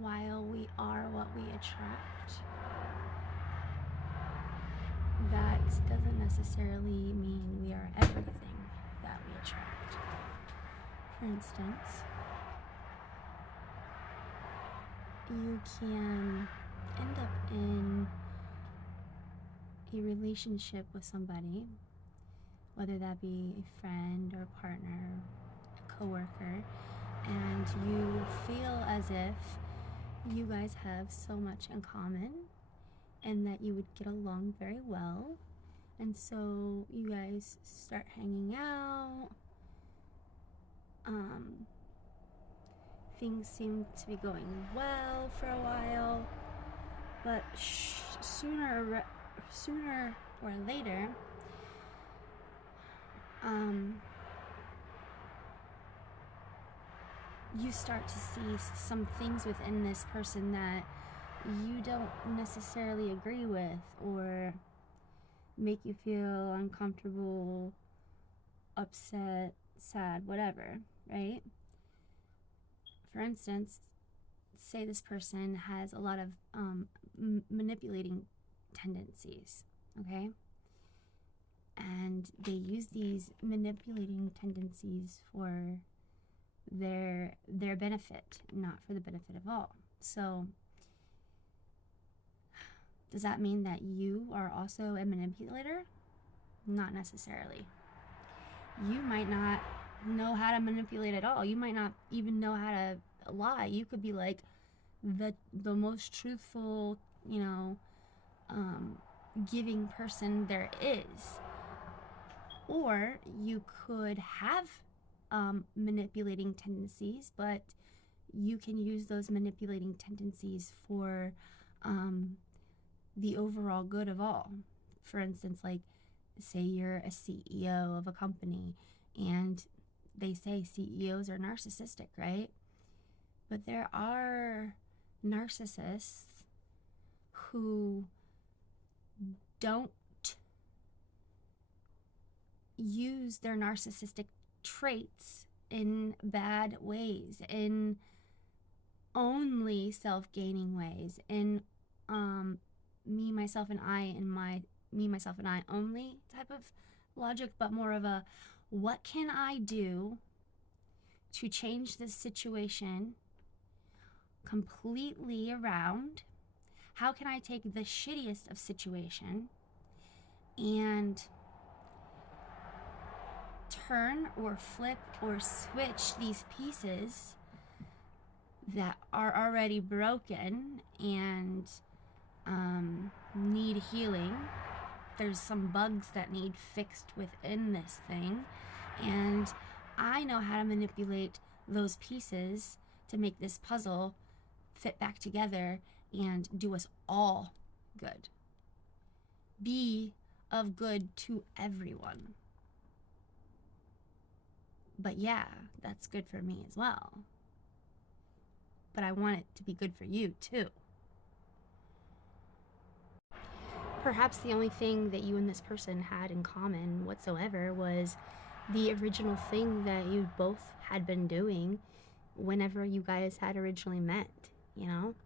while we are what we attract, that doesn't necessarily mean we are everything that we attract. For instance, you can end up in a relationship with somebody, whether that be a friend or a partner, a coworker, and you feel as if you guys have so much in common and that you would get along very well. And so you guys start hanging out. Things seem to be going well for a while, but sooner or later, you start to see some things within this person that you don't necessarily agree with, or make you feel uncomfortable, upset, sad, whatever, right? For instance, say this person has a lot of manipulating tendencies, okay? And they use these manipulating tendencies for their benefit, not for the benefit of all. So does that mean that you are also a manipulator? Not necessarily. You might not know how to manipulate at all. You might not even know how to lie. You could be like the most truthful, giving person there is. Or you could have manipulating tendencies, but you can use those manipulating tendencies for the overall good of all. For instance, like, say you're a CEO of a company and they say CEOs are narcissistic, right? But there are narcissists who don't use their narcissistic traits in bad ways, in only self-gaining ways, in me, myself, and I only type of logic, but more of a, what can I do to change this situation completely around? How can I take the shittiest of situation and turn or flip or switch these pieces that are already broken and need healing? There's some bugs that need fixed within this thing, and I know how to manipulate those pieces to make this puzzle fit back together and do us all good. Be of good to everyone. But yeah, that's good for me as well. But I want it to be good for you too. Perhaps the only thing that you and this person had in common whatsoever was the original thing that you both had been doing whenever you guys had originally met, you know?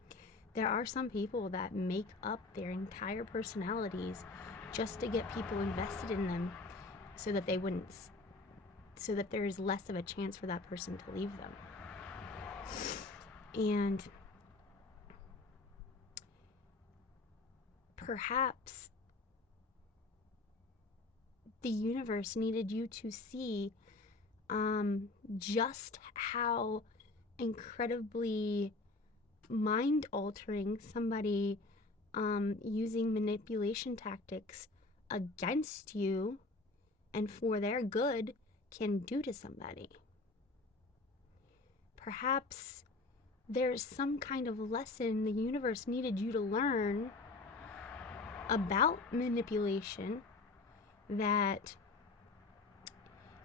There are some people that make up their entire personalities just to get people invested in them so that there's less of a chance for that person to leave them. And perhaps the universe needed you to see just how incredibly mind-altering somebody using manipulation tactics against you and for their good can do to somebody. Perhaps there's some kind of lesson the universe needed you to learn about manipulation that,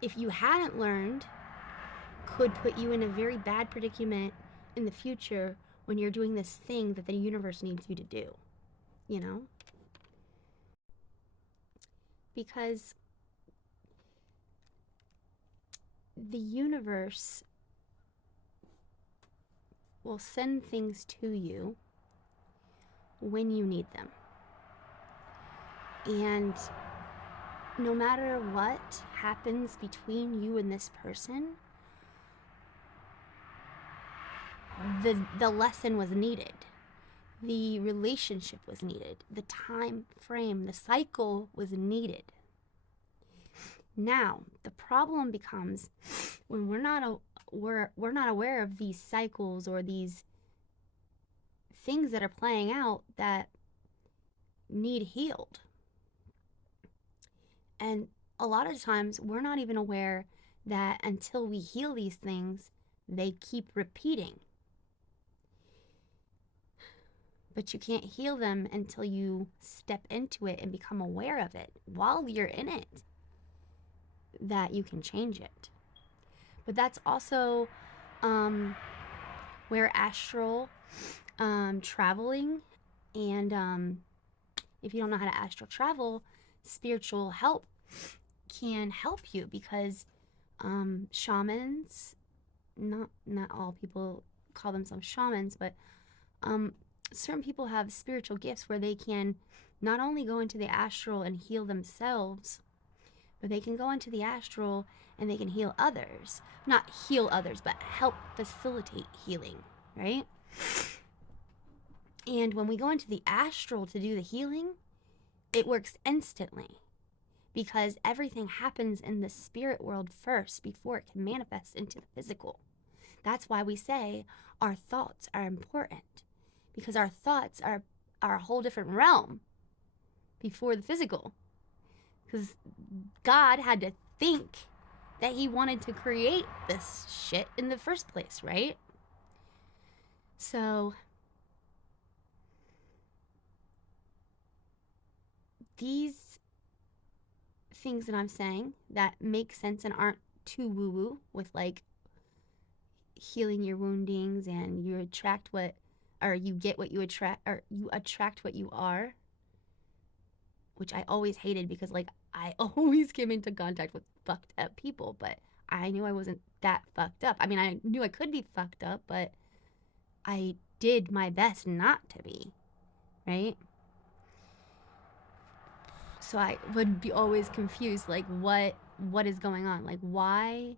if you hadn't learned, could put you in a very bad predicament in the future when you're doing this thing that the universe needs you to do, you know? Because the universe will send things to you when you need them. And no matter what happens between you and this person, the lesson was needed. The relationship was needed. The time frame, the cycle was needed. Now, the problem becomes when we're not aware of these cycles or these things that are playing out that need healed. And a lot of times we're not even aware that until we heal these things, they keep repeating. But you can't heal them until you step into it and become aware of it while you're in it, that you can change it. But that's also where astral traveling, and if you don't know how to astral travel, spiritual help can help you, because shamans, not all people call themselves shamans, but certain people have spiritual gifts where they can not only go into the astral and heal themselves, but they can go into the astral and they can heal others. Not heal others, but help facilitate healing, right? And when we go into the astral to do the healing, it works instantly, because everything happens in the spirit world first before it can manifest into the physical. That's why we say our thoughts are important, because our thoughts are a whole different realm before the physical. Because God had to think that he wanted to create this shit in the first place, right? So these things that I'm saying that make sense and aren't too woo-woo, with like healing your woundings and you attract what, or you get what you attract, or you attract what you are, which I always hated, because like I always came into contact with fucked up people, but I knew I wasn't that fucked up. I mean, I knew I could be fucked up, but I did my best not to be, right? So I would be always confused, like what is going on? Like, why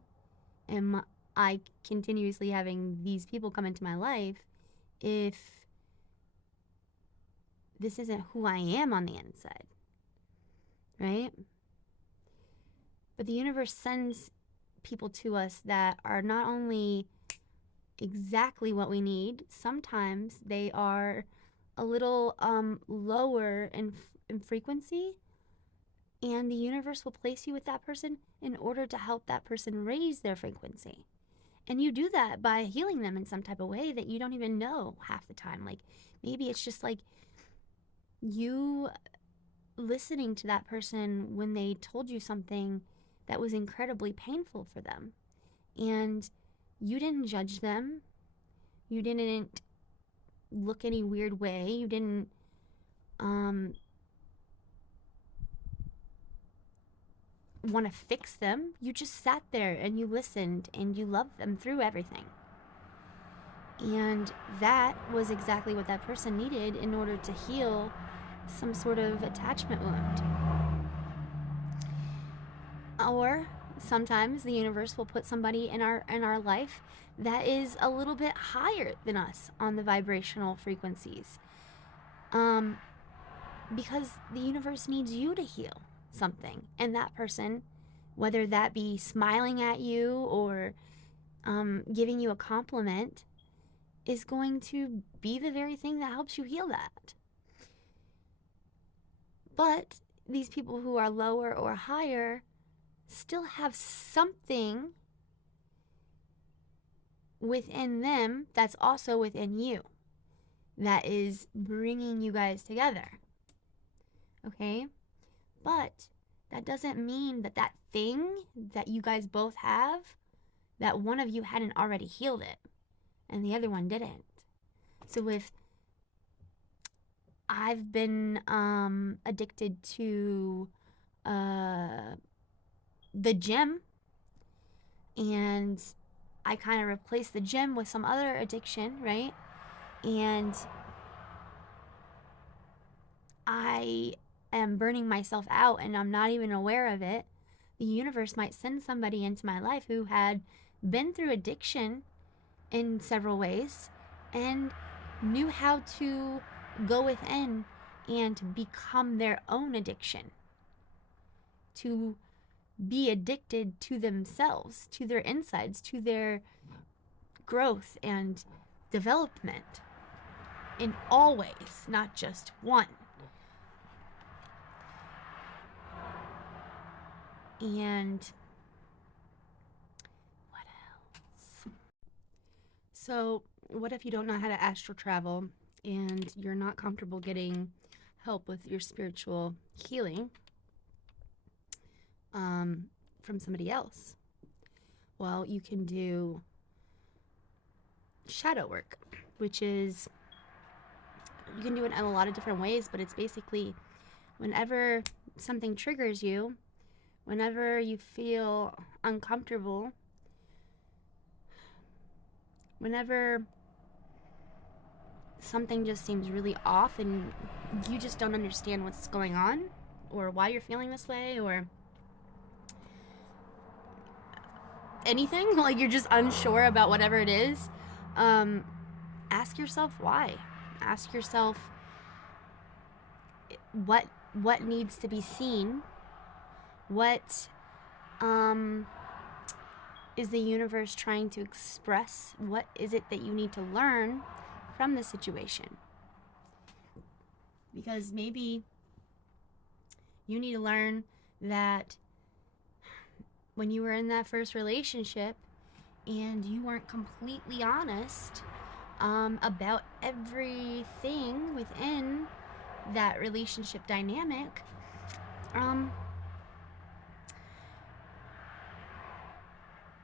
am I continuously having these people come into my life if this isn't who I am on the inside, right? But the universe sends people to us that are not only exactly what we need, sometimes they are a little lower in frequency, and the universe will place you with that person in order to help that person raise their frequency. And you do that by healing them in some type of way that you don't even know half the time. Like, maybe it's just like you listening to that person when they told you something that was incredibly painful for them, and you didn't judge them, you didn't look any weird way, you didn't want to fix them, you just sat there and you listened and you loved them through everything. And that was exactly what that person needed in order to heal some sort of attachment wound. Or sometimes the universe will put somebody in our life that is a little bit higher than us on the vibrational frequencies, because the universe needs you to heal something, and that person, whether that be smiling at you or giving you a compliment, is going to be the very thing that helps you heal that. But these people who are lower or higher still have something within them that's also within you that is bringing you guys together. Okay? But that doesn't mean that that thing that you guys both have, that one of you hadn't already healed it and the other one didn't. So if I've been addicted to the gym, and I kind of replace the gym with some other addiction, right? And I am burning myself out and I'm not even aware of it. The universe might send somebody into my life who had been through addiction in several ways and knew how to go within and become their own addiction, to be addicted to themselves, to their insides, to their growth and development in all ways, not just one. And what else? So, what if you don't know how to astral travel and you're not comfortable getting help with your spiritual healing from somebody else? Well, you can do shadow work, which is, you can do it in a lot of different ways, but it's basically whenever something triggers you, whenever you feel uncomfortable, whenever something just seems really off and you just don't understand what's going on or why you're feeling this way or anything, like you're just unsure about whatever it is, ask yourself why. Ask yourself what needs to be seen. What is the universe trying to express? What is it that you need to learn from the situation? Because maybe you need to learn that when you were in that first relationship and you weren't completely honest about everything within that relationship dynamic,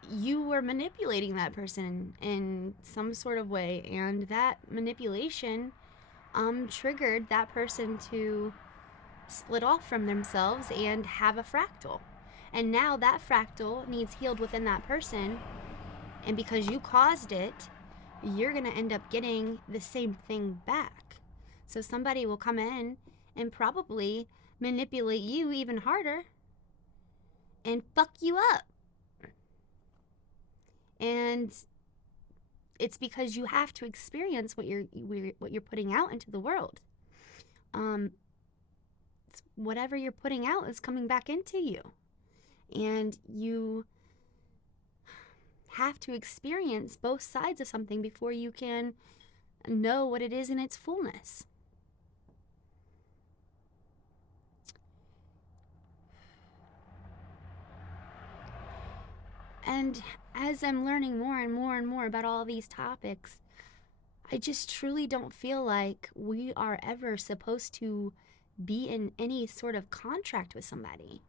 you were manipulating that person in some sort of way, and that manipulation triggered that person to split off from themselves and have a fractal. And now that fractal needs healed within that person, and because you caused it, you're going to end up getting the same thing back. So somebody will come in and probably manipulate you even harder and fuck you up. And it's because you have to experience what you're putting out into the world. Whatever you're putting out is coming back into you. And you have to experience both sides of something before you can know what it is in its fullness. And as I'm learning more and more and more about all these topics, I just truly don't feel like we are ever supposed to be in any sort of contract with somebody.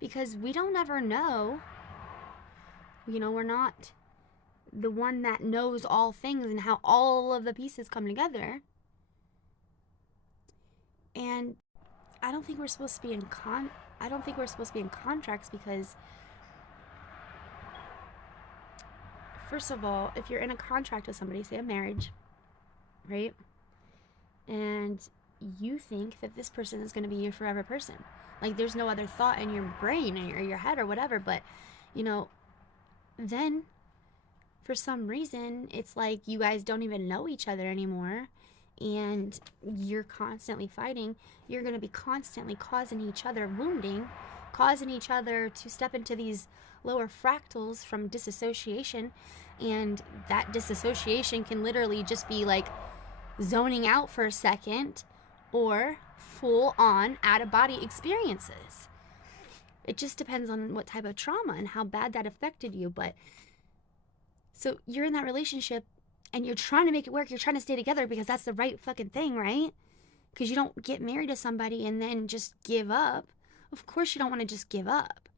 Because we don't ever know. You know, we're not the one that knows all things and how all of the pieces come together. And I don't think we're supposed to be in contracts because, first of all, if you're in a contract with somebody, say a marriage, right? And you think that this person is going to be your forever person. Like, there's no other thought in your brain or your head or whatever, but, you know, then for some reason, it's like you guys don't even know each other anymore, and you're constantly fighting. You're going to be constantly causing each other wounding, causing each other to step into these lower fractals from disassociation, and that disassociation can literally just be like zoning out for a second or full-on out-of-body experiences. It just depends on what type of trauma and how bad that affected you. But so you're in that relationship and you're trying to make it work. You're trying to stay together because that's the right fucking thing, right? Because you don't get married to somebody and then just give up. Of course you don't want to just give up.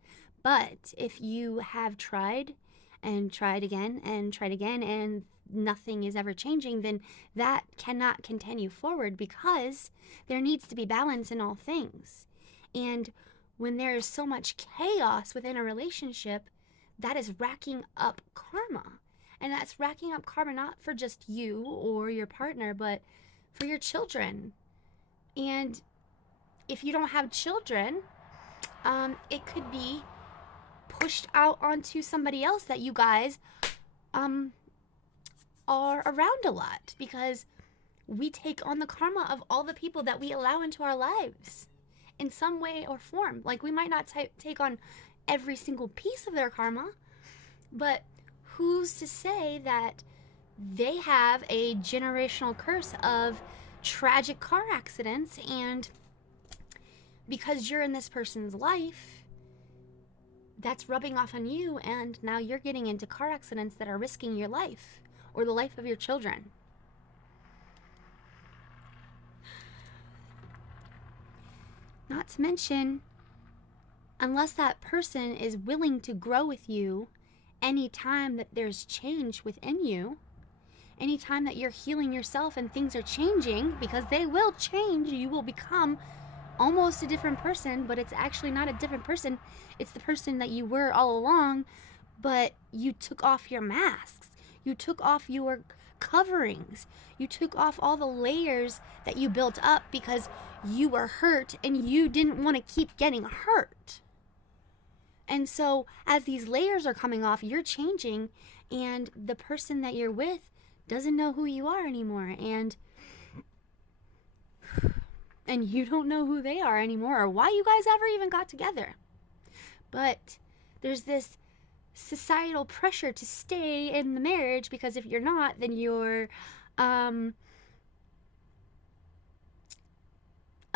But if you have tried and tried again and nothing is ever changing, then that cannot continue forward, because there needs to be balance in all things. And when there is so much chaos within a relationship, that is racking up karma. And that's racking up karma not for just you or your partner, but for your children. And if you don't have children, it could be pushed out onto somebody else that you guys are around a lot, because we take on the karma of all the people that we allow into our lives in some way or form. Like, we might not take on every single piece of their karma, but who's to say that they have a generational curse of tragic car accidents, and because you're in this person's life, that's rubbing off on you, and now you're getting into car accidents that are risking your life or the life of your children. Not to mention, unless that person is willing to grow with you anytime that there's change within you, anytime that you're healing yourself and things are changing, because they will change, you will become almost a different person, but it's actually not a different person. It's the person that you were all along, but you took off your masks. You took off your coverings. You took off all the layers that you built up because you were hurt and you didn't want to keep getting hurt. And so as these layers are coming off, you're changing, and the person that you're with doesn't know who you are anymore, and you don't know who they are anymore, or why you guys ever even got together. But there's this societal pressure to stay in the marriage, because if you're not, then you're a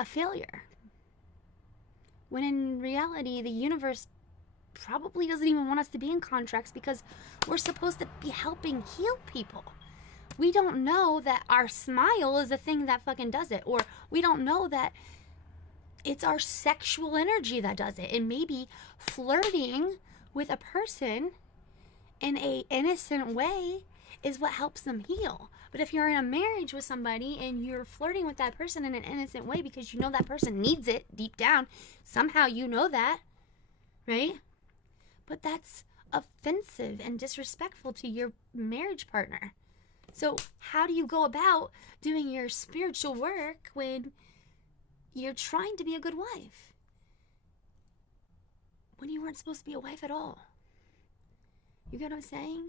failure. When in reality, the universe probably doesn't even want us to be in contracts, because we're supposed to be helping heal people. We don't know that our smile is the thing that fucking does it, or we don't know that it's our sexual energy that does it. And maybe flirting with a person in a innocent way is what helps them heal. But if you're in a marriage with somebody and you're flirting with that person in an innocent way because you know that person needs it deep down, somehow you know that, right? But that's offensive and disrespectful to your marriage partner. So how do you go about doing your spiritual work when you're trying to be a good wife, when you weren't supposed to be a wife at all? You get what I'm saying?